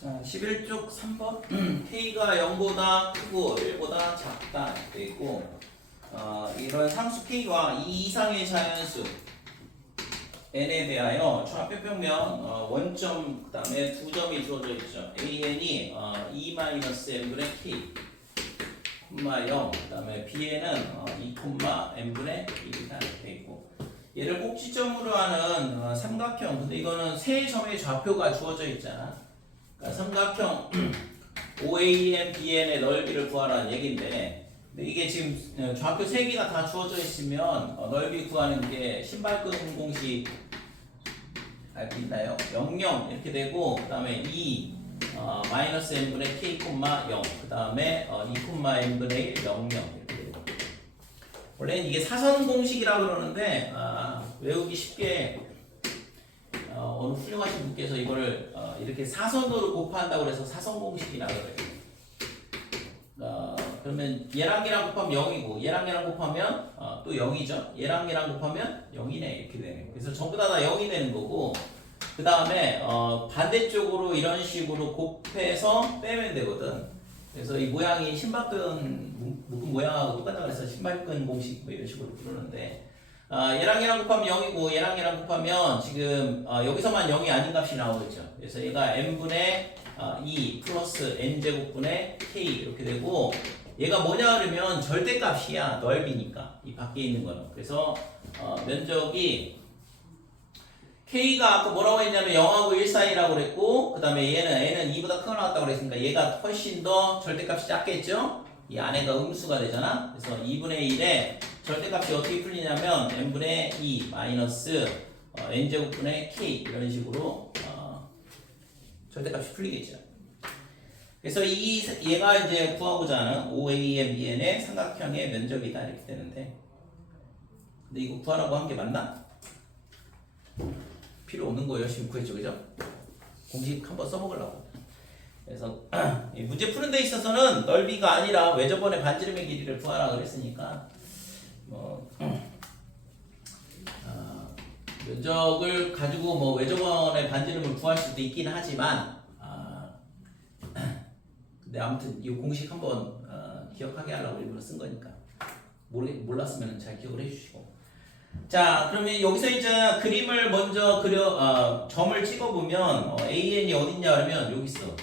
자, 11쪽 3번. K가 0보다 크고 1보다 작다 돼 있고, 이런 상수 K와 이 이상의 자연수 n에 대하여 좌표평면 원점 그다음에 두 점이 주어져 있죠. an이 2-n분의 k, 0, 그다음에 bn은 2,n분의 1이다 돼 있고, 얘를 꼭지점으로 하는 삼각형. 근데 이거는 세 점의 좌표가 주어져 있잖아. 그러니까 삼각형 OAN, BN의 넓이를 구하라는 얘기인데, 근데 이게 지금 좌표 세 개가 다 주어져 있으면 넓이 구하는 게 신발끈 공식 알 수 있나요? 0, 0 이렇게 되고, 그 다음에 2 마이너스 n분의 k, 0, 그 다음에 2, n분의 1, 0, 0 이렇게 되고. 원래는 이게 사선 공식이라고 그러는데 외우기 쉽게 어느 훌륭하신 분께서 이거를 이렇게 사선으로 곱한다고 해서 사선 공식이라고 그래요. 그러면 얘랑 얘랑 곱하면 0이고 얘랑 얘랑 곱하면 또 0이죠. 얘랑 얘랑 곱하면 0이네 이렇게 되는 거예요. 그래서 전부 다 0이 되는 거고, 그 다음에 반대쪽으로 이런 식으로 곱해서 빼면 되거든. 그래서 이 모양이 신발끈 묶은 모양하고 똑같다고 해서 신발끈 공식 뭐 이런 식으로 부르는데, 얘랑 얘랑 곱하면 0이고 얘랑 얘랑 곱하면 지금 여기서만 0이 아닌 값이 나오겠죠. 그래서 얘가 n분의 2 플러스 n제곱분의 k 이렇게 되고, 얘가 뭐냐 그러면 절대값이야. 넓이니까 이 밖에 있는 거는. 그래서 면적이 k가 아까 뭐라고 했냐면 0하고 1 사이라고 그랬고, 그 다음에 얘는 2보다 크게 나왔다고 그랬으니까 얘가 훨씬 더 절대값이 작겠죠. 이 안에가 음수가 되잖아. 그래서 2분의 1에 절대값이 어떻게 풀리냐면 n분의 2 마이너스 n제곱분의 k 이런 식으로 절대값이 풀리겠죠. 그래서 얘가 이제 구하고자 하는 OAM, BN의 삼각형의 면적이다 이렇게 되는데, 근데 이거 구하라고 한 게 맞나? 필요 없는 거 열심히 구했죠, 그죠? 공식 한번 써먹으려고. 그래서 이 문제 푸는 데 있어서는 넓이가 아니라 외접원의 반지름의 길이를 구하라 그랬으니까 면적을 가지고 뭐 외접원의 반지름을 구할 수도 있긴 하지만, 근데 아무튼 이 공식 한번 기억하게 하려고 일부러 쓴 거니까 몰랐으면 잘 기억을 해주시고. 자, 그러면 여기서 이제 그림을 먼저 점을 찍어보면 AN이 어딨냐 그러면 여기 있어.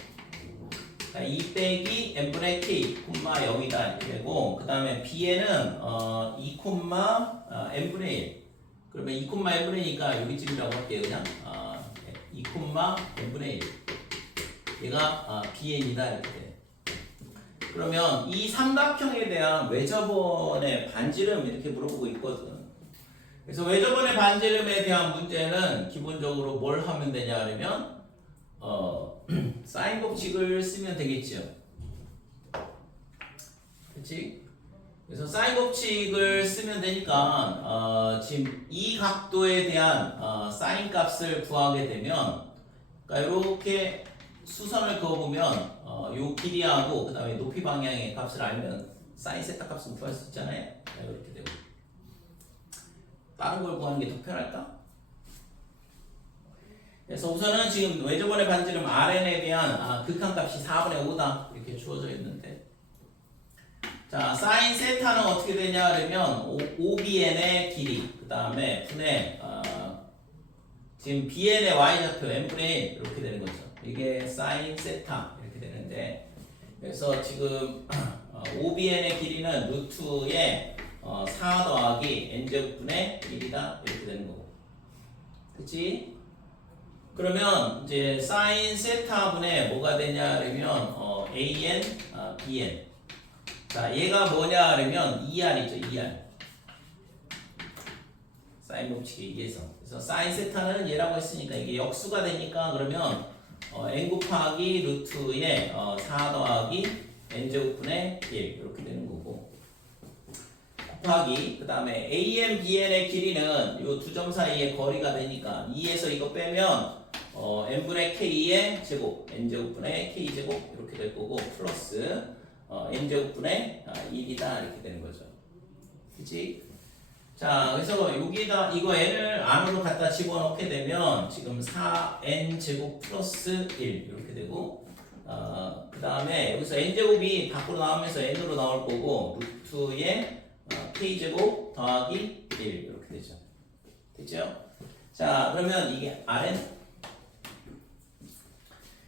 2 빼기 n분의 k, 0이다 이렇게 되고, 그 다음에 bn은 2, n분의 1. 그러면 2, n분의 1이니까 여기쯤이라고 할게요. 그냥 2, n분의 1. 얘가 bn이다 이렇게 돼. 그러면 이 삼각형에 대한 외접원의 반지름 이렇게 물어보고 있거든. 그래서 외접원의 반지름에 대한 문제는 기본적으로 뭘 하면 되냐 하면 사인 법칙을 쓰면 되겠죠. 그렇지? 그래서 사인 법칙을 쓰면 되니까 지금 이 각도에 대한 사인 값을 구하게 되면, 그러니까 이렇게 수선을 그어보면 요 길이하고 그 다음에 높이 방향의 값을 알면 사인 세타 값을 구할 수 있잖아요. 이렇게 되고, 다른 걸 구하는 게 더 편할까? 그래서 우선은 지금 외접원의 반지름 RN에 대한 극한값이 4분의 5다 이렇게 주어져 있는데, 자, 사인 세타는 어떻게 되냐 그러면 OBN의 길이, 그 다음에 분의 지금 BN의 Y좌표 n분의 1 이렇게 되는 거죠. 이게 사인 세타 이렇게 되는데, 그래서 지금 OBN의 길이는 루트의 4 더하기 n제곱분의 1이다 이렇게 되는 거고, 그치? 그러면 이제 사인 세타분의 뭐가 되냐 그러면 AN, BN. 자, 얘가 뭐냐 그러면 2R이죠, 2R. 사인 법칙에 의해서. 그래서 사인 세타는 얘라고 했으니까 이게 역수가 되니까, 그러면 n 곱하기 루트의 4 더하기 n제곱분의 1 이렇게 되는 거고, 곱하기 그 다음에 AN, BN의 길이는 이 두 점 사이의 거리가 되니까 2에서 이거 빼면 n분의 k의 제곱, n제곱분의 k제곱 이렇게 될 거고, 플러스 n제곱분의 1이다 이렇게 되는 거죠. 그치? 자, 그래서 여기다 이거 n을 안으로 갖다 집어넣게 되면 지금 4n 제곱 플러스 1 이렇게 되고, 그 다음에 여기서 n제곱이 밖으로 나오면서 n으로 나올 거고 루트의 k제곱 더하기 1 이렇게 되죠. 됐죠? 자, 그러면 이게 Rn.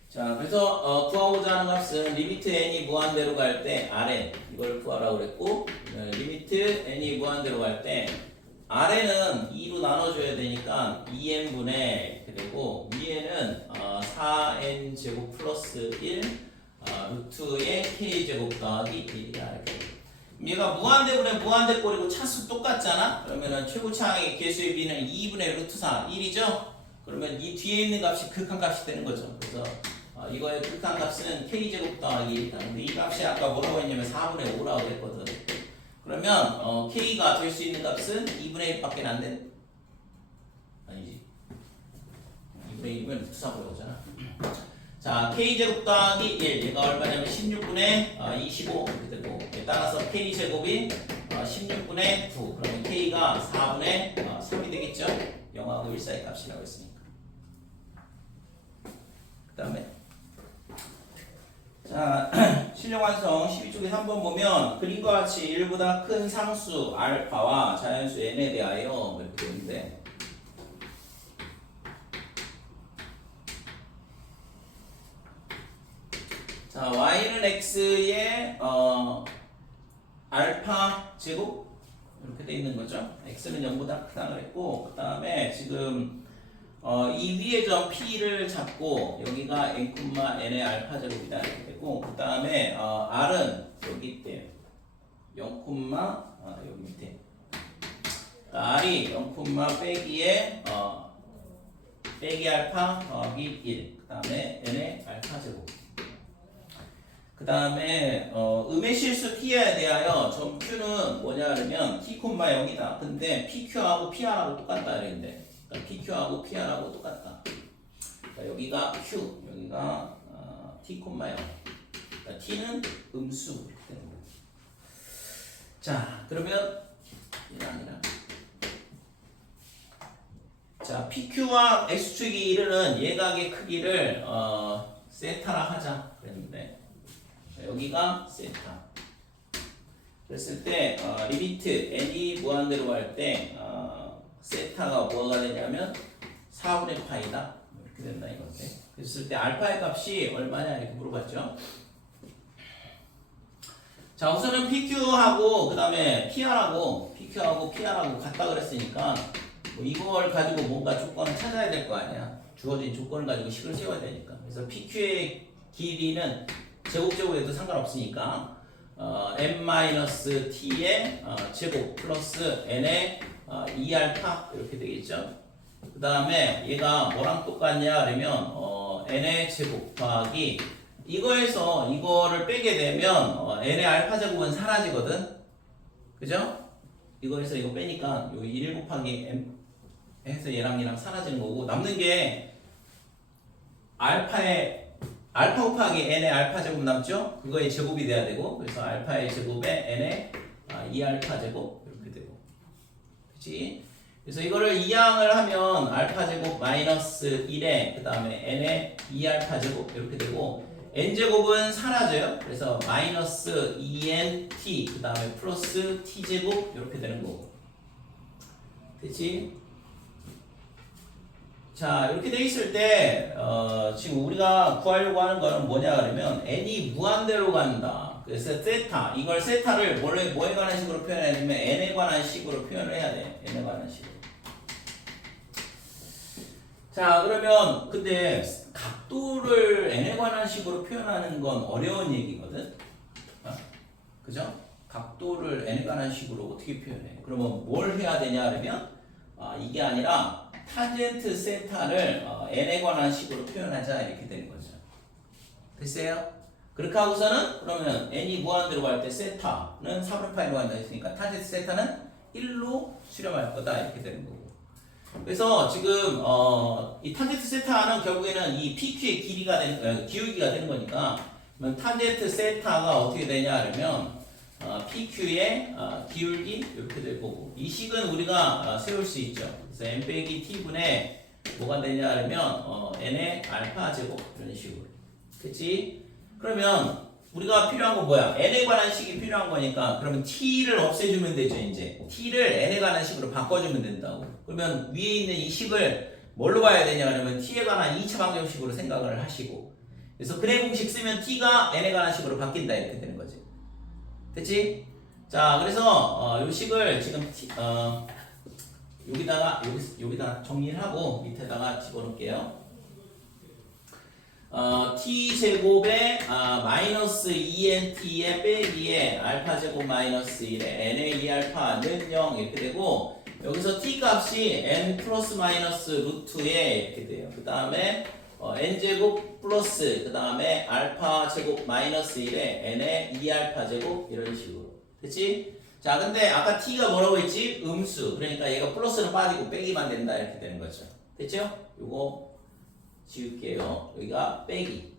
자, 그래서 구하고자 하는 값은 리미트 n이 무한대로 갈 때 Rn 이걸 구하라고 그랬고, 리미트 n이 무한대로 갈 때 Rn은 2로 나눠줘야 되니까 2n분의 이렇게 되고, 위에는 4n 제곱 플러스 1 루트의 k제곱 더하기 1이야 이렇게. 얘가 무한대분의 무한대꼴이고 차수 똑같잖아? 그러면은 최고차항의 개수의 비는 2분의 루트 4 1이죠? 그러면 이 뒤에 있는 값이 극한값이 되는 거죠. 그래서 이거의 극한값은 k제곱 더하기 1. 근데 이 값이 아까 뭐라고 했냐면 4분의 5라고 했거든. 그러면 k가 될 수 있는 값은 2분의 1밖에 안 돼. 아니지. 2분의 1이면 루트 4분의 5잖아. 자, k제곱 더하기 1. 얘가 얼마냐면 16분의 25 이렇게 되고, 따라서 k제곱이 16분의 9. 그러면 k가 4분의 3이 되겠죠? 0하고 1 사이 값이라고 했으니까. 그 다음에 자, 실력 완성 12쪽에 3번 보면 그림과 같이 1보다 큰 상수 알파와 자연수 n에 대하여 이렇게 되는데, 자, y는 x의 알파 제곱 이렇게 돼 있는 거죠. x는 0보다 크다 그랬고, 그 다음에 지금 이 위에 점 p를 잡고 여기가 n의 알파 제곱이다 이렇게 되고, 그 다음에 r은 여기 있대요. 0, 여기 밑에 r이 0, 빼기에 빼기 알파 더하기 1. 그 다음에 n의 알파 제곱. 그 다음에 음의 실수 t에 대하여 점 q는 뭐냐 그러면 t, 0이다. 근데 pq하고 pr하고 똑같다 그랬는데, 그러니까 pq하고 pr하고 똑같다. 그러니까 여기가 q, 여기가 t, 0. 그러니까 t는 음수 이렇게 되는 거예요. 자, 그러면 이게 아니라, 자, pq와 x축이 이르는 예각의 크기를 세타라 하자 그랬는데, 여기가 세타. 그랬을 때 리미트 n이 무한대로 갈 때 세타가 뭐가 되냐면 4분의 파이다 이렇게 된다 이건데, 그랬을 때 알파의 값이 얼마냐 이렇게 물어봤죠. 자, 우선은 PQ하고 그 다음에 PR하고 PQ하고 PR하고 같다 그랬으니까 뭐 이걸 가지고 뭔가 조건을 찾아야 될 거 아니야. 주어진 조건을 가지고 식을 세워야 되니까. 그래서 PQ의 길이는 제곱제곱에도 상관없으니까 n-t의 제곱 플러스 n의 2알파 이렇게 되겠죠. 그 다음에 얘가 뭐랑 똑같냐 그러면 n의 제곱 더하기 이거에서 이거를 빼게 되면 n의 알파 제곱은 사라지거든. 그죠? 이거에서 이거 빼니까 여기 1 곱하기 n 해서 얘랑 사라지는 거고, 남는 게 알파 곱하기 n의 알파 제곱 남죠? 그거의 제곱이 돼야 되고, 그래서 알파의 제곱에 n의 2알파 제곱 이렇게 되고, 그치? 그래서 이거를 이항을 하면 알파 제곱 마이너스 1에 그 다음에 n의 2알파 제곱 이렇게 되고, n 제곱은 사라져요. 그래서 마이너스 2nt 그 다음에 플러스 t 제곱 이렇게 되는 거고, 그치? 자, 이렇게 돼 있을 때 지금 우리가 구하려고 하는 거는 뭐냐 그러면 n이 무한대로 간다. 그래서 세타, 이걸 세타를 뭐에 관한 식으로 표현해야 되면 n에 관한 식으로 표현을 해야 돼. n에 관한 식으로. 자, 그러면 근데 각도를 n에 관한 식으로 표현하는 건 어려운 얘기거든. 그죠? 각도를 n에 관한 식으로 어떻게 표현해? 그러면 뭘 해야 되냐 그러면 이게 아니라 탄젠트 세타를 n에 관한 식으로 표현하자 이렇게 되는 거죠. 됐어요? 그렇게 하고서는 그러면 n이 무한대로 갈 때 세타는 4분의 파이로 간다 했으니까 탄젠트 세타는 1로 수렴할 거다 이렇게 되는 거고. 그래서 지금 이 탄젠트 세타는 결국에는 이 PQ의 기울기가 되는 거니까, 그러면 탄젠트 세타가 어떻게 되냐 그러면 PQ의 기울기 이렇게 될 거고, 이 식은 우리가 세울 수 있죠. 그래서 n 빼기 t분의 뭐가 되냐 그러면 n의 알파 제곱 이런 식으로. 그치? 그러면 우리가 필요한 건 뭐야? n에 관한 식이 필요한 거니까 그러면 t를 없애주면 되죠. 이제 t를 n에 관한 식으로 바꿔주면 된다고. 그러면 위에 있는 이 식을 뭘로 봐야 되냐 그러면 t에 관한 2차 방정식으로 생각을 하시고, 그래서 근해 공식 쓰면 t가 n에 관한 식으로 바뀐다 이렇게 되는 거지. 됐지? 자, 그래서 이 식을 지금 여기다가 정리를 하고 밑에다가 집어넣을게요. t제곱에 마이너스 2nt에 빼기에 알파 제곱 마이너스 1에 n의 2알파는 0 이렇게 되고, 여기서 t 값이 n 플러스 마이너스 루트에 이렇게 돼요. 그 다음에 n제곱 플러스 그 다음에 알파 제곱 마이너스 1에 n의 2알파 제곱 이런 식으로 됐지? 자, 근데 아까 t가 뭐라고 했지? 음수. 그러니까 얘가 플러스는 빠지고 빼기만 된다 이렇게 되는 거죠. 됐죠? 요거 지울게요. 여기가 빼기.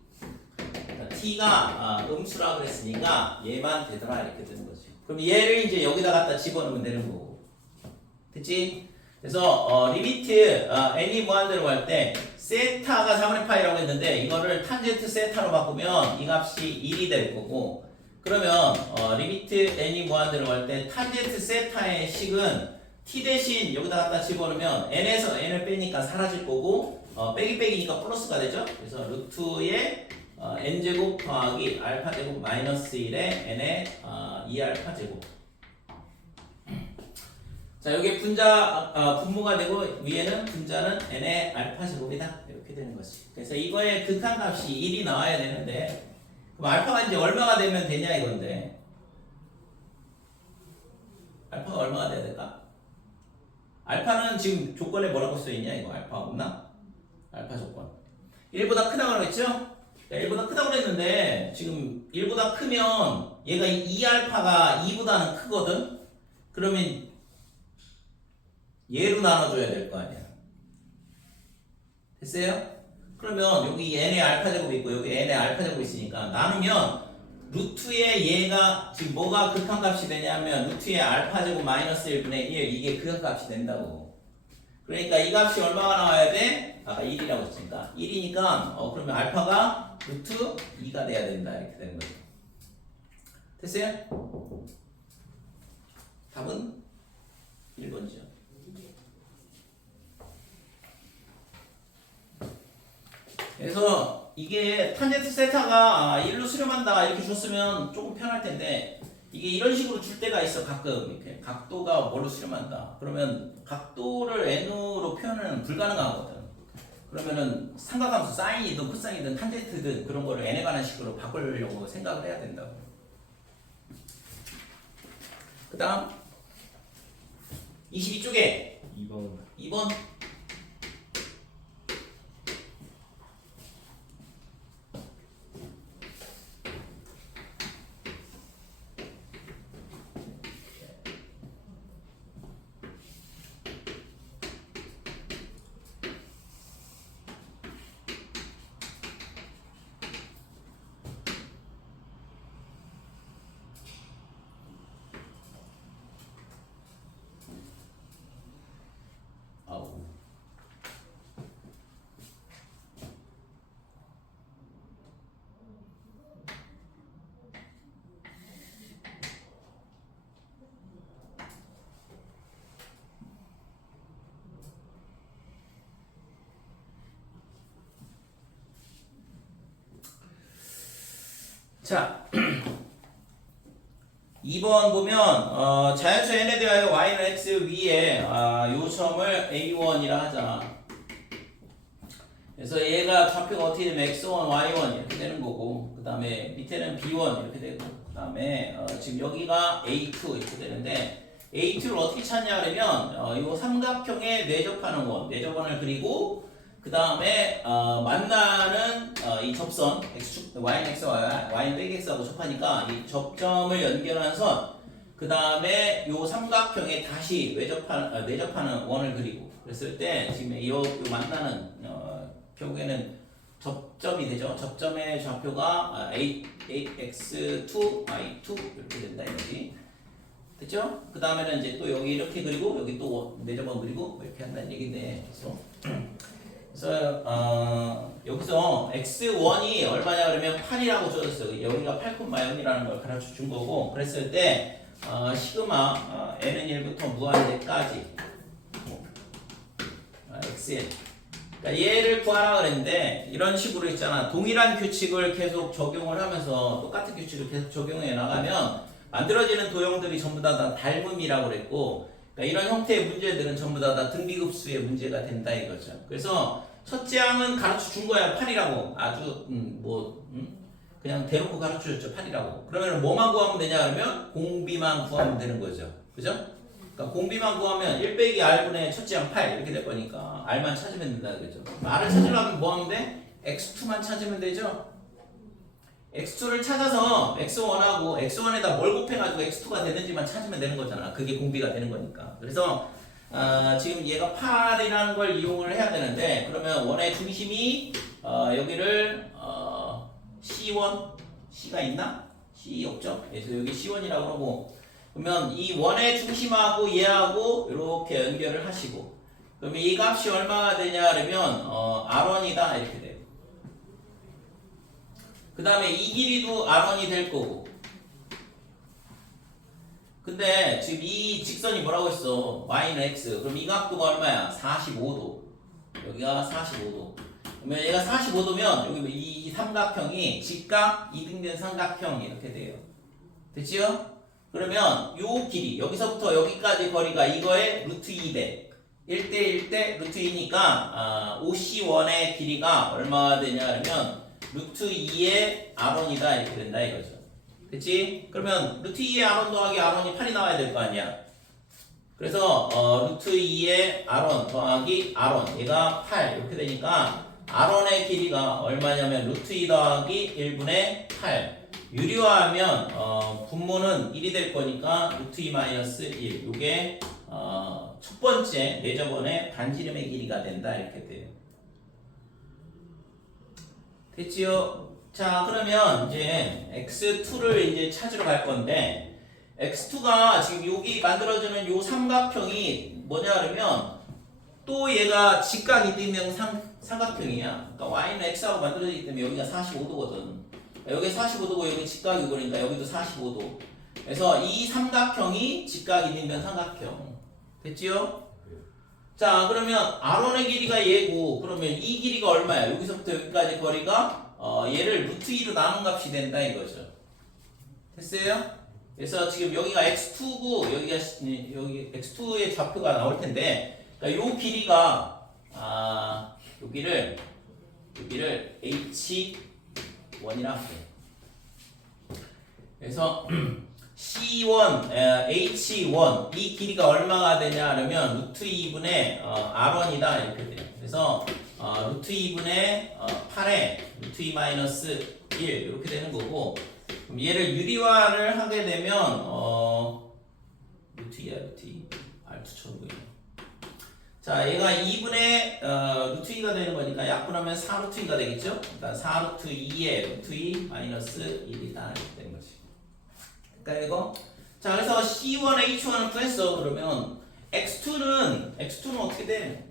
t가 음수라 그랬으니까 얘만 되더라 이렇게 되는 거죠. 그럼 얘를 이제 여기다 갖다 집어넣으면 되는 거고. 됐지? 그래서 리미트 n이 무한대로 갈 때 세타가 4분의 파이라고 했는데 이거를 탄젠트 세타로 바꾸면 이 값이 1이 될 거고, 그러면 리미트 n이 무한대로 갈 때 탄젠트 세타의 식은 t 대신 여기다 갖다 집어넣으면 n에서 n을 빼니까 사라질 거고, 빼기 빼기니까 플러스가 되죠. 그래서 루트의 n제곱 더하기 알파 제곱 마이너스 1에 n의 2알파 제곱. 자, 여기 분모가 되고 위에는 분자는 n의 알파 제곱이다 이렇게 되는 거지. 그래서 이거의 극한값이 1이 나와야 되는데, 그럼 알파가 이제 얼마가 되면 되냐 이건데, 알파가 얼마가 돼야 될까? 알파는 지금 조건에 뭐라고 써있냐 이거? 알파 없나? 알파 조건 1보다 크다고 그랬죠? 1보다 크다고 그랬는데 지금 1보다 크면 얘가 2알파가 2보다는 크거든? 그러면 얘로 나눠줘야 될 거 아니야. 됐어요? 그러면 여기 n의 알파 제곱이 있고 여기 n의 알파 제곱이 있으니까 나누면 루트의 얘가 지금 뭐가 극한값이 되냐면 루트의 알파 제곱 마이너스 1분의 1 이게 극한값이 된다고. 그러니까 이 값이 얼마가 나와야 돼? 아까 1이라고 했으니까 1이니까 그러면 알파가 루트 2가 돼야 된다 이렇게 되는 거죠. 됐어요? 답은 1번이죠. 그래서 이게 탄젠트 세타가 1로 수렴한다 이렇게 줬으면 조금 편할 텐데, 이게 이런 식으로 줄 때가 있어. 가끔 이렇게 각도가 뭘로 수렴한다 그러면 각도를 n으로 표현은 불가능하거든. 그러면은 삼각함수 사인이든 코사인이든 탄젠트든 그런 거를 n에 관한 식으로 바꾸려고 생각을 해야 된다고. 그 다음 22쪽에 2번 자 2번 보면 자연수 n에 대하여 y는 x 위에 요 점을 a1이라 하자. 그래서 얘가 좌표가 어떻게 되면 x1, y1 이렇게 되는 거고, 그 다음에 밑에는 b1 이렇게 되고, 그 다음에 지금 여기가 a2 이렇게 되는데, a2를 어떻게 찾냐 그러면 요 삼각형에 내접하는 원, 내접원을 그리고 그 다음에 만나는 이 접선 x축 y는 x와 y는 빼기 x하고 접하니까 이 접점을 연결한 선, 그 다음에 요 삼각형에 다시 내접하는 원을 그리고 그랬을 때 지금 요 만나는 결국에는 접점이 되죠. 접점의 좌표가 8x2 y2 이렇게 된다 이거지. 됐죠? 그 다음에는 이제 또 여기 이렇게 그리고 여기 또 내접원 그리고 뭐 이렇게 한다는 얘기인데, 그래서 그래서 여기서 x1이 얼마냐 그러면 8이라고 써졌어요. 여기가 8,0이라는 걸 가르쳐 준 거고, 그랬을 때 시그마 n은 1부터 무한대까지 xn, 그러니까 얘를 구하라 그랬는데 이런 식으로 있잖아. 동일한 규칙을 계속 적용을 하면서 똑같은 규칙을 계속 적용해 나가면 만들어지는 도형들이 전부 다 닮음이라고 그랬고, 그러니까 이런 형태의 문제들은 전부 다 등비급수의 문제가 된다 이거죠. 그래서 첫째 항은 가르쳐 준 거야. 8이라고. 아주 그냥 대놓고 가르쳐 줬죠. 8이라고. 그러면 뭐만 구하면 되냐 그러면 공비만 구하면 되는 거죠. 그죠? 그러니까 공비만 구하면 1 빼기 r분의 첫째 항 8 이렇게 될 거니까 r만 찾으면 된다 그죠? r을 찾으려면 뭐 하면 돼? x2만 찾으면 되죠? x2를 찾아서 x1하고 x1에다 뭘 곱해가지고 x2가 되는지만 찾으면 되는 거잖아. 그게 공비가 되는 거니까. 그래서 지금 얘가 8이라는 걸 이용을 해야 되는데, 그러면 원의 중심이 여기를 C1, C가 있나? C 없죠? 그래서 여기 C1이라고 하고, 그러면 이 원의 중심하고 얘하고 이렇게 연결을 하시고, 그러면 이 값이 얼마가 되냐 그러면 R1이다 이렇게 돼요. 그 다음에 이 길이도 R1이 될 거고, 근데 지금 이 직선이 뭐라고 했어? y는 x. 그럼 이 각도가 얼마야? 45도. 여기가 45도. 그러면 얘가 45도면 여기 이 삼각형이 직각 이등변 삼각형 이렇게 돼요. 됐지요? 그러면 요 길이 여기서부터 여기까지 거리가 이거의 루트 2배 1대 1대 루트 2니까 OC1의 길이가 얼마가 되냐 그러면 루트 2의 R1이다 이렇게 된다 이거죠. 그치? 그러면 루트 2의 R1 더하기 R1이 8이 나와야 될 거 아니야. 그래서 루트 2의 R1 더하기 R1 얘가 8 이렇게 되니까 R1의 길이가 얼마냐면 루트 2 더하기 1분의 8 유리화하면 분모는 1이 될 거니까 루트 2 마이너스 1 요게 첫 번째 내저번의 반지름의 길이가 된다 이렇게 돼요. 됐지요? 자 그러면 이제 x2를 이제 찾으러 갈 건데, x2가 지금 여기 만들어지는 요 삼각형이 뭐냐 그러면 또 얘가 직각 이등변 삼각형이야. 그러니까 y는 x하고 만들어지기 때문에 여기가 45도거든. 여기 45도고 여기 직각이고 그러니까 여기도 45도. 그래서 이 삼각형이 직각 이등변 삼각형. 됐지요? 자 그러면 R1의 길이가 얘고, 그러면 이 길이가 얼마야? 여기서부터 여기까지 거리가 얘를 루트 2로 나눈 값이 된다 이거죠. 됐어요? 그래서 지금 여기가 x2고 여기가 여기 x2의 좌표가 나올 텐데, 그러니까 요 길이가 여기를 h1이라 할게요. 그래서 C1, H1 이 길이가 얼마가 되냐 그러면 루트 2분의 R1이다 이렇게 돼요. 그래서 루트 2분의 8에 루트 2 마이너스 1 이렇게 되는 거고, 그럼 얘를 유리화를 하게 되면 루트 2야 루트 2 R2처럼 보이네. 자 얘가 2분의 루트 2가 되는 거니까 약분하면 4 루트 2가 되겠죠? 그러니까 4 루트 2에 루트 2 마이너스 1이다 이렇게 되는 거지. 그러니까 이거 자 그래서 C1, H1을 구했어. 그러면 x2는 어떻게 돼?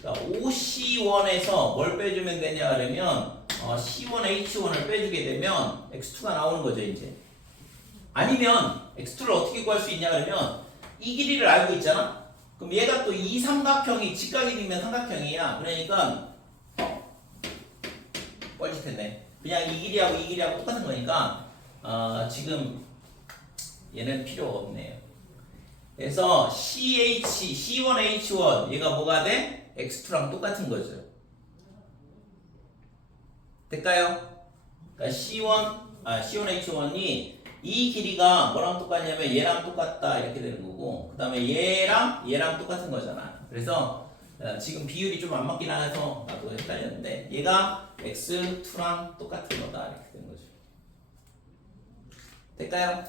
그러니까 OC1에서 뭘 빼주면 되냐 그러면 C1, H1을 빼주게 되면 x2가 나오는 거죠 이제. 아니면 x2를 어떻게 구할 수 있냐 그러면 이 길이를 알고 있잖아. 그럼 얘가 또 이 삼각형이 직각이 되면 삼각형이야. 그러니까 뻘짓했네. 그냥 이 길이하고 똑같은 거니까 지금 얘는 필요 없네요. 그래서 C1, H1 얘가 뭐가 돼? X2랑 똑같은 거죠. 될까요? 그러니까 C1, H1이 이 길이가 뭐랑 똑같냐면 얘랑 똑같다 이렇게 되는 거고, 그 다음에 얘랑 똑같은 거잖아. 그래서 지금 비율이 좀 안 맞긴 해서 나도 헷갈렸는데 얘가 X2랑 똑같은 거다 이렇게 되는 거죠. 될까요?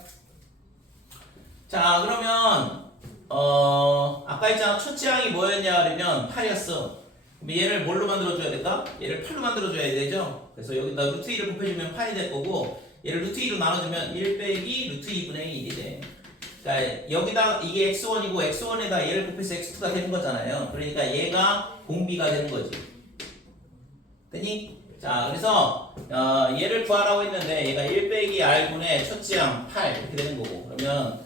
자 그러면 아까 있잖아 첫째 항이 뭐였냐 그러면 8이었어. 그럼 얘를 뭘로 만들어줘야 될까? 얘를 8로 만들어줘야 되죠. 그래서 여기다 루트 2를 곱해주면 8이 될 거고, 얘를 루트 2로 나눠주면 1 빼기 루트 2분의 1이 돼. 그러니까 여기다 이게 x1이고 x1에다 얘를 곱해서 x2가 되는 거잖아요. 그러니까 얘가 공비가 되는 거지. 되니? 자, 그래서 얘를 구하라고 했는데 얘가 1 빼기 r분의 첫째항 8 이렇게 되는 거고 그러면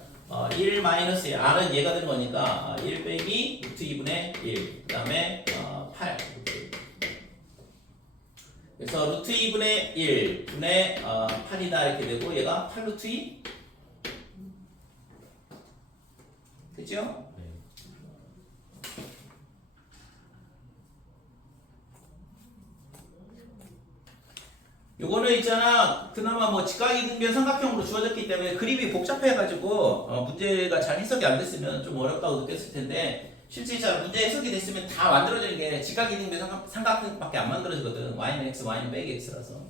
1 마이너스 1 r은 얘가 되는 거니까 1 빼기 루트 2분의 1 그 다음에 8 그래서 루트 2분의 1 분의 8이다 이렇게 되고 얘가 8 루트 2 됐죠? 요거는 있잖아 그나마 뭐 직각이등변 삼각형으로 주어졌기 때문에 그림이 복잡해가지고 문제가 잘 해석이 안 됐으면 좀 어렵다고 느꼈을 텐데 실제 있잖아 문제 해석이 됐으면 다 만들어지는 게 직각이등변 삼각형밖에 안 만들어지거든. y는 x, y는 빼기 x라서.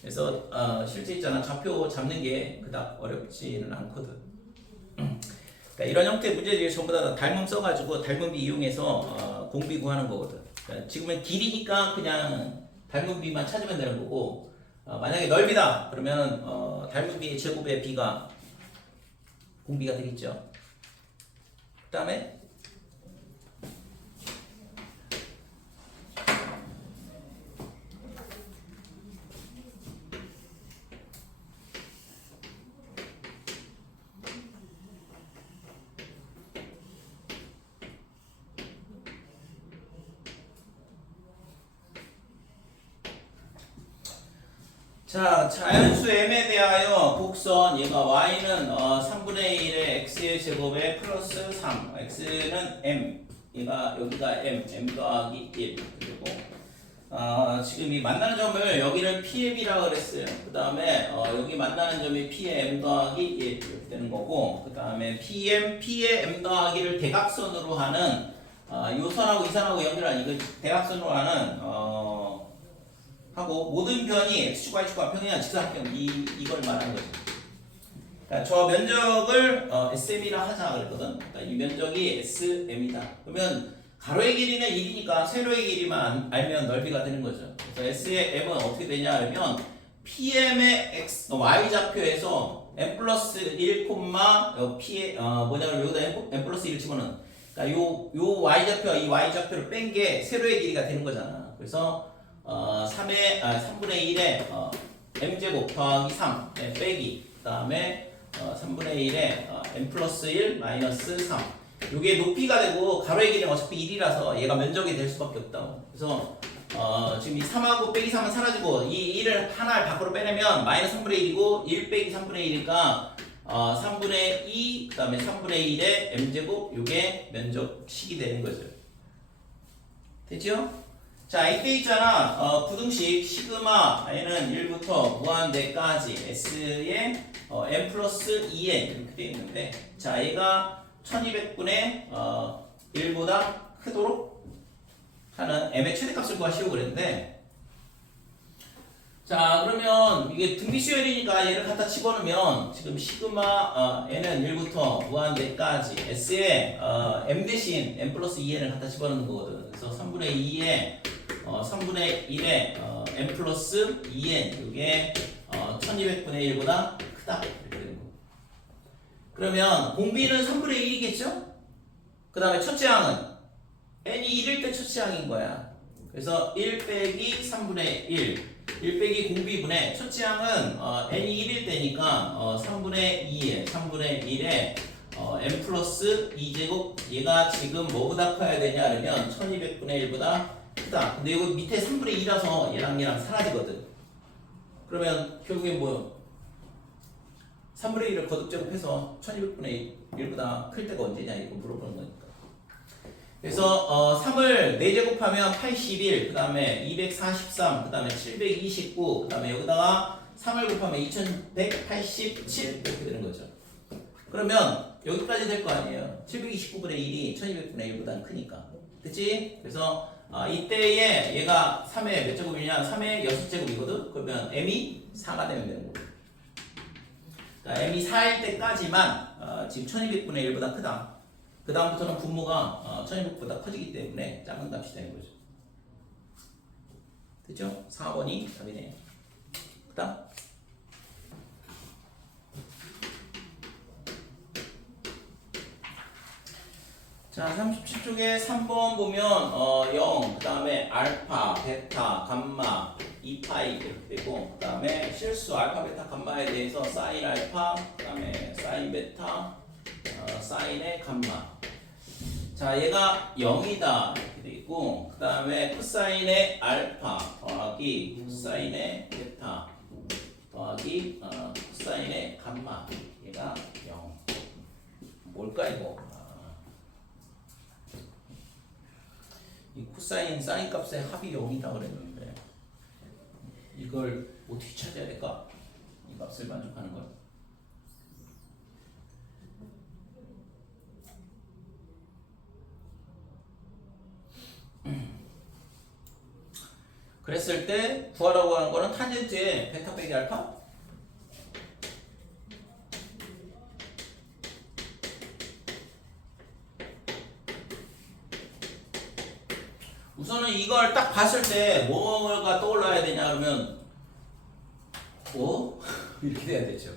그래서 실제 있잖아 좌표 잡는 게 그닥 어렵지는 않거든. 그러니까 이런 형태의 문제들이 전부 다 닮음 써가지고 닮음비 이용해서 공비 구하는 거거든. 그러니까 지금은 길이니까 그냥 닮음비만 찾으면 되는 거고 만약에 넓이다 그러면 닮음비의 제곱의 비가 공비가 되겠죠. 그 다음에 자, 자연수 m에 대하여 곡선 얘가 y는 3분의 1의 x의 제곱에 플러스 3 x는 m 얘가 여기가 m 더하기 1 그리고 지금 이 만나는 점을 여기를 PM이라고 그랬어요. 그 다음에 여기 만나는 점이 P의 m 더하기 1 이렇게 되는 거고 그 다음에 P의 m 더하기를 대각선으로 하는 요 선하고 이 선하고 연결한 이거 대각선으로 하는 하고 모든 변이 x축, y축과 평행한 직사각형 이걸 말하는 거죠. 그러니까 저 면적을 SM이라 하자 그랬거든. 그러니까 이 면적이 SM이다. 그러면 가로의 길이는 1이니까 세로의 길이만 알면 넓이가 되는 거죠. 그래서 S의 M은 어떻게 되냐 하면 PM의 X, Y 좌표에서 M 플러스 1, P의 뭐냐면 여기다 M 플러스 1을 집어넣은 그러니까 요 Y 좌표와 이 Y 좌표를 뺀 게 세로의 길이가 되는 거잖아. 그래서 3분의 1에 m제곱 더하기 3 빼기 그 다음에 3분의 1에 m 플러스 1 마이너스 3 요게 높이가 되고 가로의 길이는 어차피 1이라서 얘가 면적이 될 수밖에 없다. 그래서 지금 이 3하고 빼기 3은 사라지고 이 1을 하나를 밖으로 빼내면 마이너스 3분의 1이고 1 빼기 3분의 1이니까 3분의 2 그 다음에 3분의 1에 m제곱 요게 면적식이 되는 거죠. 됐죠? 자, 이때 있잖아 부등식 시그마 n은 1부터 무한대까지 s의 n 플러스 2n 이렇게 되어 있는데 자 얘가 1200분의 1보다 크도록 하는 m의 최대값을 구하시오 그랬는데 자 그러면 이게 등비수열이니까 얘를 갖다 집어넣으면 지금 시그마 n은 1부터 무한대까지 s의 m 대신 n 플러스 2n을 갖다 집어넣는 거거든. 그래서 3분의 2에 3분의 1에 m 플러스 2n 이게 1200분의 1보다 크다 이렇게 되는 거. 그러면 공비는 3분의 1이겠죠? 그 다음에 첫째 항은 n이 1일 때 첫째 항인 거야. 그래서 1 빼기 3분의 1 빼기 공비분의 첫째 항은 n이 1일 때니까 3분의 1에 m 플러스 2제곱 얘가 지금 뭐보다 커야 되냐 그러면 1200분의 1보다 크다. 근데 이거 밑에 3분의 2라서 얘랑 사라지거든. 그러면 결국엔 뭐 3분의 1을 거듭제곱해서 1200분의 1보다 클 때가 언제냐 이거 물어보는 거니까. 그래서 3을 4제곱하면 81, 그 다음에 243, 그 다음에 729, 그 다음에 여기다가 3을 곱하면 2187 이렇게 되는 거죠. 그러면 여기까지 될 거 아니에요. 729분의 1이 1200분의 1보다 크니까. 그치? 그래서 이때에 얘가 3의 몇 제곱이냐? 3의 6제곱이거든? 그러면 m이 4가 되면 되는 거고. 그러니까 m이 4일 때까지만 지금 1200분의 1보다 크다. 그 다음부터는 분모가 1200보다 커지기 때문에 작은 값이 되는 거죠. 됐죠? 4번이 답이네요. 그 다음 자 37쪽에 3번 보면 0, 그 다음에 알파, 베타, 감마, 2파이 이렇게 되고 그 다음에 실수 알파, 베타, 감마에 대해서 사인 알파, 그 다음에 사인 베타, 사인의 감마. 자, 얘가 0이다 이렇게 돼 있고 그 다음에 코사인의 알파 더하기 코사인의 베타 더하기 코사인의 감마. 얘가 0. 뭘까 이거? 이 코사인 사인 값의 합이 0이다 그랬는데 이걸 어떻게 찾아야 될까? 이 값을 만족하는 걸. 그랬을 때 구하라고 하는 거는 탄젠트의 베타 빼기 알파? 우선은 이걸 딱 봤을 때 뭐가 떠올라야 되냐 그러면 이렇게 돼야 되죠.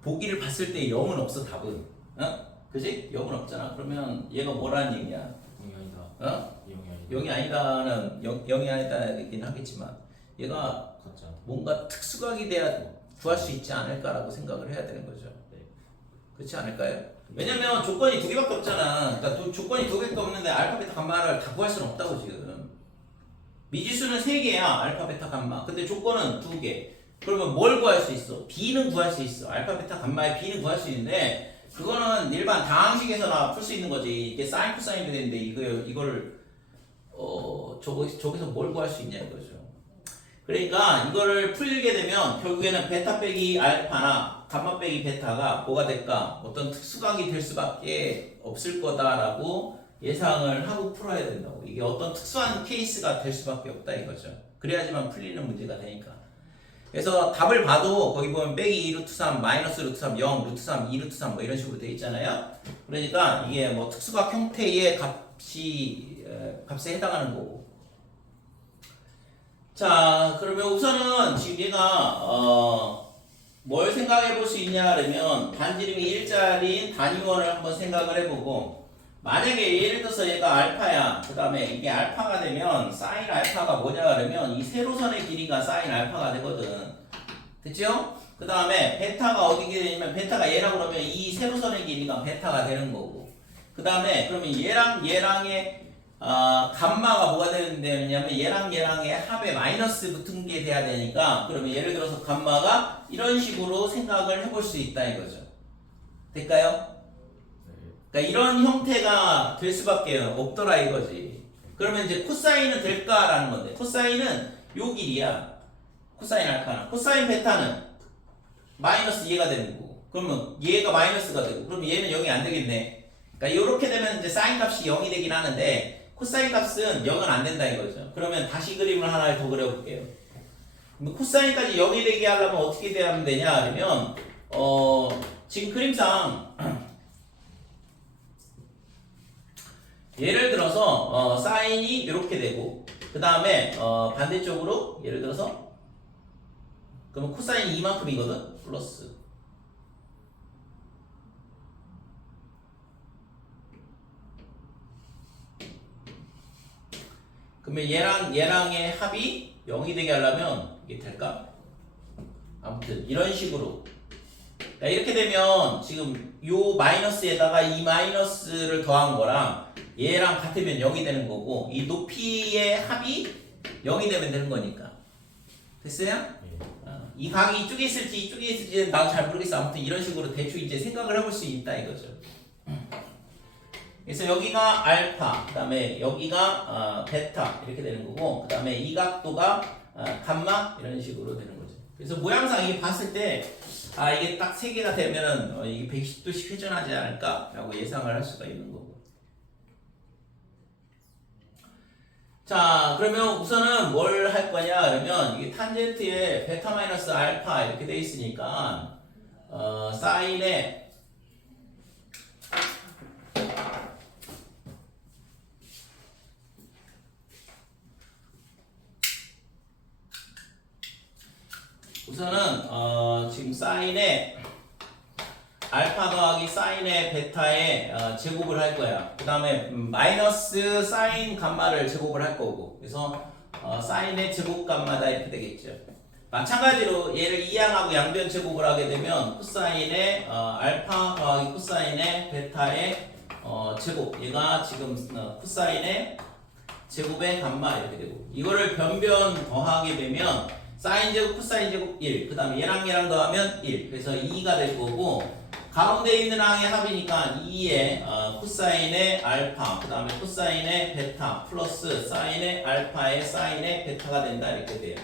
보기를 봤을 때 0은 없어 답은. 그지? 0은 없잖아. 그러면 얘가 뭐라는 얘기야? 0이 아니다. 0이 아니다는 0이 아니다긴 하겠지만 얘가 같지 않다. 뭔가 특수각이 돼야 구할 수 있지 않을까라고 생각을 해야 되는 거죠. 네. 그렇지 않을까요? 왜냐면 조건이 두 개밖에 없잖아. 그러니까 조건이 두 개밖에 없는데 알파, 베타, 감마를 다 구할 수는 없다고 지금. 미지수는 세 개야. 알파, 베타, 감마. 근데 조건은 두 개. 그러면 뭘 구할 수 있어? B는 구할 수 있어. 알파, 베타, 감마의 B는 구할 수 있는데 그거는 일반 다항식에서나 풀 수 있는 거지. 이게 사인, 코사인이 되는데 이거를 저기서 뭘 구할 수 있냐 이거죠. 그러니까 이거를 풀게 되면 결국에는 베타 빼기 알파나 감마 빼기 베타가 뭐가 될까? 어떤 특수각이 될 수밖에 없을 거다라고 예상을 하고 풀어야 된다고. 이게 어떤 특수한 케이스가 될 수밖에 없다 이거죠. 그래야지만 풀리는 문제가 되니까. 그래서 답을 봐도 거기 보면 빼기 2 루트 3, 마이너스 루트 3, 0, 루트 3, 2 루트 3 뭐 이런 식으로 되어 있잖아요. 그러니까 이게 뭐 특수각 형태의 값에 해당하는 거고. 자, 그러면 우선은 지금 얘가 뭘 생각해 볼 수 있냐 그러면 반지름이 1짜리인 단위원을 한번 생각을 해보고 만약에 예를 들어서 얘가 알파야. 그 다음에 이게 알파가 되면 사인 알파가 뭐냐 그러면 이 세로선의 길이가 사인 알파가 되거든. 됐죠? 그 다음에 베타가 어디게 되냐면 베타가 얘라고 그러면 이 세로선의 길이가 베타가 되는 거고 그 다음에 그러면 얘랑의 감마가 뭐가 되냐면 얘랑의 합에 마이너스 붙은 게 돼야 되니까 그러면 예를 들어서 감마가 이런 식으로 생각을 해볼 수 있다 이거죠. 될까요? 그러니까 이런 형태가 될 수밖에 없더라 이거지. 그러면 이제 코사인은 될까라는 건데 코사인은 요 길이야. 코사인 알파는. 코사인 베타는 마이너스 얘가 되는 거고 그러면 얘가 마이너스가 되고 그러면 얘는 0이 안 되겠네. 그러니까 이렇게 되면 이제 사인 값이 0이 되긴 하는데 코사인 값은 0은 안 된다 이거죠. 그러면 다시 그림을 하나 더 그려볼게요. 코사인까지 0이 되게 하려면 어떻게 하면 되냐 그러면 지금 그림상 예를 들어서 사인이 이렇게 되고 그 다음에 반대쪽으로 예를 들어서 그러면 코사인이 이만큼이거든 플러스 그러면 얘랑의 합이 0이 되게 하려면 이게 될까? 아무튼 이런 식으로 그러니까 이렇게 되면 지금 요 마이너스에다가 이 마이너스를 더한 거랑 얘랑 같으면 0이 되는 거고 이 높이의 합이 0이 되면 되는 거니까 됐어요? 이 각이 이쪽에 있을지 이쪽에 있을지는 나도 잘 모르겠어. 아무튼 이런 식으로 대충 이제 생각을 해볼 수 있다 이거죠. 그래서 여기가 알파, 그 다음에 여기가 베타 이렇게 되는 거고 그 다음에 이 각도가 감마 이런 식으로 되는 거죠. 그래서 모양상 이게 봤을 때 이게 딱 3개가 되면은 이게 110도씩 회전하지 않을까 라고 예상을 할 수가 있는 거고. 자, 그러면 우선은 뭘 할 거냐 그러면 이게 탄젠트에 베타 마이너스 알파 이렇게 돼 있으니까 사인에 우선은 지금 사인에 알파 더하기 사인의 베타의 제곱을 할 거야. 그 다음에 마이너스 사인 감마를 제곱을 할 거고. 그래서 사인의 제곱 감마다 이렇게 되겠죠. 마찬가지로 얘를 이항하고 양변 제곱을 하게 되면 코사인의 알파 더하기 코사인의 베타의 제곱. 얘가 지금 코사인의 제곱의 감마 이렇게 되고, 이거를 변변 더하게 되면 사인 제곱 코사인 제곱 1, 그 다음에 얘랑 더하면 1, 그래서 2가 될 거고, 가운데 있는 항의 합이니까 2의 코사인의 알파, 그 다음에 코사인의 베타 플러스 사인의 알파의 사인의 베타가 된다 이렇게 돼요.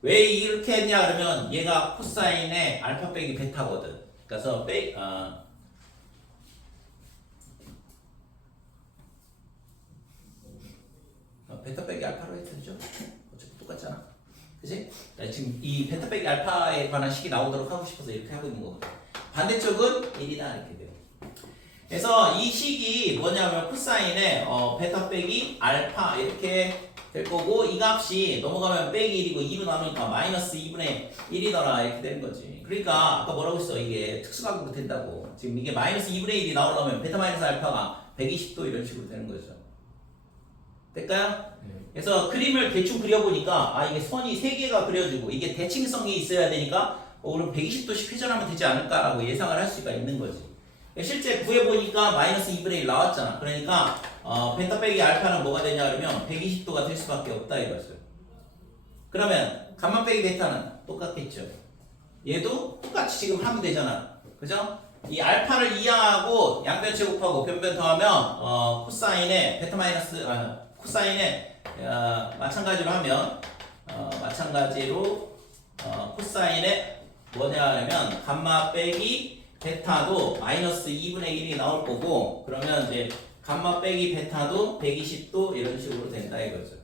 왜 이렇게 했냐 그러면 얘가 코사인의 알파 빼기 베타거든. 그래서 베타 빼기 알파로 해도 되죠? 어차피 똑같잖아. 그치? 지금 이 베타 빼기 알파에 관한 식이 나오도록 하고 싶어서 이렇게 하고 있는 거거든. 반대쪽은 1이다 이렇게 돼요. 그래서 이 식이 뭐냐면 코사인의 베타 빼기 알파 이렇게 될 거고, 이 값이 넘어가면 빼기 1이고 2로 나누니까 마이너스 2분의 1이더라 이렇게 되는 거지. 그러니까 아까 뭐라고 했어? 이게 특수각으로 된다고. 지금 이게 마이너스 2분의 1이 나오려면 베타 마이너스 알파가 120도 이런 식으로 되는 거죠. 될까요? 그래서 그림을 대충 그려보니까 이게 선이 3개가 그려지고 이게 대칭성이 있어야 되니까 그럼 120도씩 회전하면 되지 않을까라고 예상을 할 수가 있는 거지. 실제 구해보니까 마이너스 2분의 1 나왔잖아. 그러니까 베타 빼기 알파는 뭐가 되냐 그러면 120도가 될 수밖에 없다 이거죠. 그러면 감마 빼기 베타는 똑같겠죠. 얘도 똑같이 지금 하면 되잖아. 그죠? 이 알파를 이항하고 양변 제곱하고 변변 더하면 코사인의 베타 마이너스 코사인의 마찬가지로 하면 마찬가지로 코사인의 뭐냐 하면 감마 빼기 베타도 마이너스 2분의 1이 나올 거고, 그러면 이제 감마 빼기 베타도 120도 이런 식으로 된다 이거죠.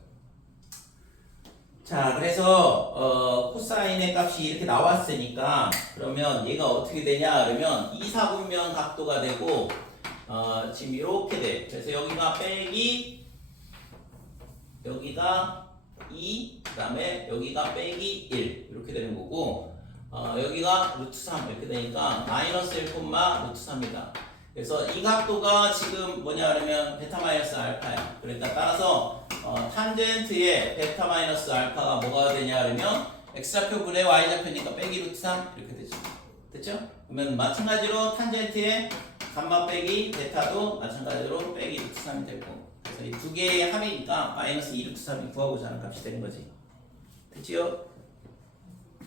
자, 그래서 코사인의 값이 이렇게 나왔으니까 그러면 얘가 어떻게 되냐 그러면 2사분면 각도가 되고 지금 이렇게 돼. 그래서 여기가 빼기, 여기가 2, 그 다음에 여기가 빼기 1 이렇게 되는 거고, 여기가 루트 3 이렇게 되니까 마이너스 1, 루트 3이다. 그래서 이 각도가 지금 뭐냐 그러면 베타 마이너스 알파야. 그러니까 따라서 탄젠트의 베타 마이너스 알파가 뭐가 되냐 그러면 x좌표분의 y좌표니까 빼기 루트 3 이렇게 되죠. 됐죠? 그러면 마찬가지로 탄젠트의 감마 빼기 베타도 마찬가지로 빼기 루트 3이 되고, 그래서 이 두 개의 합이니까 마이너스 2 루트 3이 구하고자 하는 값이 되는 거지. 됐지요?